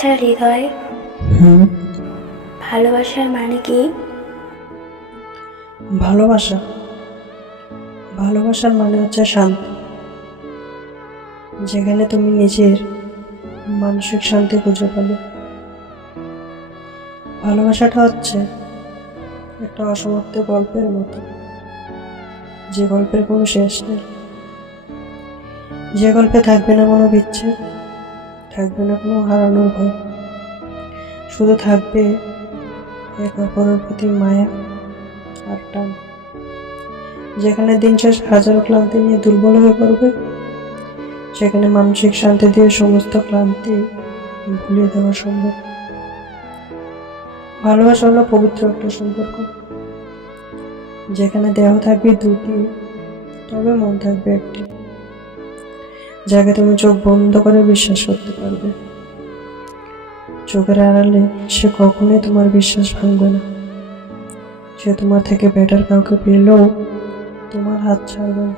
আচ্ছা হৃদয়, হুম। ভালোবাসার মানে কি? ভালোবাসা ভালোবাসার মানে হচ্ছে শান্তি, যেখানে তুমি নিজের মানসিক শান্তি খুঁজে পাবে। ভালোবাসাটা হচ্ছে একটা অসমাপ্ত গল্পের মতো, যে গল্পের কোনো শেষ নেই, যে গল্পে থাকবে না কোনো বিচ্ছেদ, থাকবে না কোনো হারানোর ভয়, শুধু থাকবে এক অপরের প্রতি মায়া আর টান। যেখানে দিন শেষ হাজারো ক্লান্তি নিয়ে দুর্বল হয়ে পড়বে, সেখানে মানসিক শান্তি দিয়ে সমস্ত ক্লান্তি ভুলিয়ে দেওয়া সম্ভব। ভালোবাসা হলো পবিত্র একটা সম্পর্ক, যেখানে দেহ থাকবে দুটি, তবে মন থাকবে একটি, যাকে তুমি চোখ বন্ধ করে বিশ্বাস করতে পারবে। চোখের আড়ালে সে কখনোই তোমার বিশ্বাস ভাঙবে না। সে তোমার থেকে বেটার কাউকে পেলেও তোমার হাত ছাড়বে না।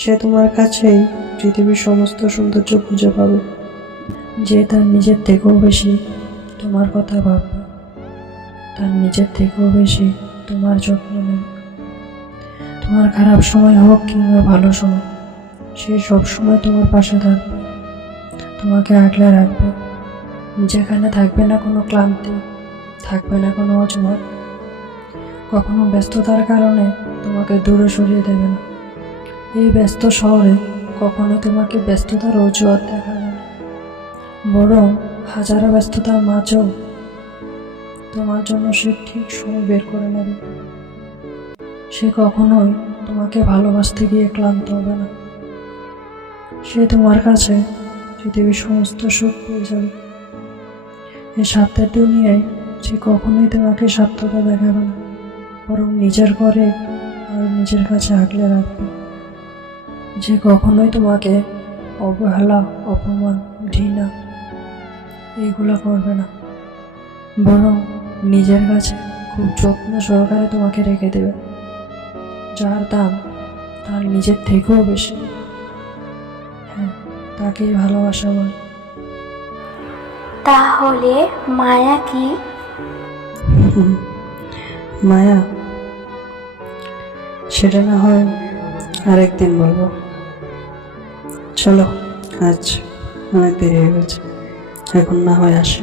সে তোমার কাছেই পৃথিবীর সমস্ত সৌন্দর্য খুঁজে পাবে। যে তার নিজের থেকেও বেশি তোমার কথা ভাববে, তার নিজের থেকেও বেশি তোমার যত্ন নেবে। তোমার খারাপ সময় হোক কিংবা ভালো সময়, সে সবসময় তোমার পাশে থাকবে, তোমাকে আগলে রাখবে। যেখানে থাকবে না কোনো ক্লান্তি, থাকবে না কোনো অজুহাত, কখনো ব্যস্ততার কারণে তোমাকে দূরে সরিয়ে দেবে না। এই ব্যস্ত শহরে কখনো তোমাকে ব্যস্ততার অজুহাত দেখাবে না, বরং হাজারো ব্যস্ততার মাঝেও তোমার জন্য সে ঠিক সময় বের করে নেবে। সে কখনোই তোমাকে ভালোবাসতে গিয়ে ক্লান্ত হবে না। সে তোমার কাছে পৃথিবীর সমস্ত সুখ পেয়ে যাবে। এই স্বার্থের দুনিয়ায় সে কখনোই তোমাকে স্বার্থতা দেখাবে না, বরং নিজের করে আর নিজের কাছে আগলে রাখবে। যে কখনোই তোমাকে অবহেলা, অপমান, ঘৃণা এইগুলো করবে না, বরং নিজের কাছে খুব যত্ন সহকারে তোমাকে রেখে দেবে। যার দাম তার নিজের থেকেও বেশি, হ্যাঁ, তাকেই ভালোবাসা বলে। তাহলে মায়া কি? মায়া, সেটা না হয় আরেকদিন বলবো। চলো, আজ অনেক দেরি হয়ে গেছে, এখন না হয় আসে।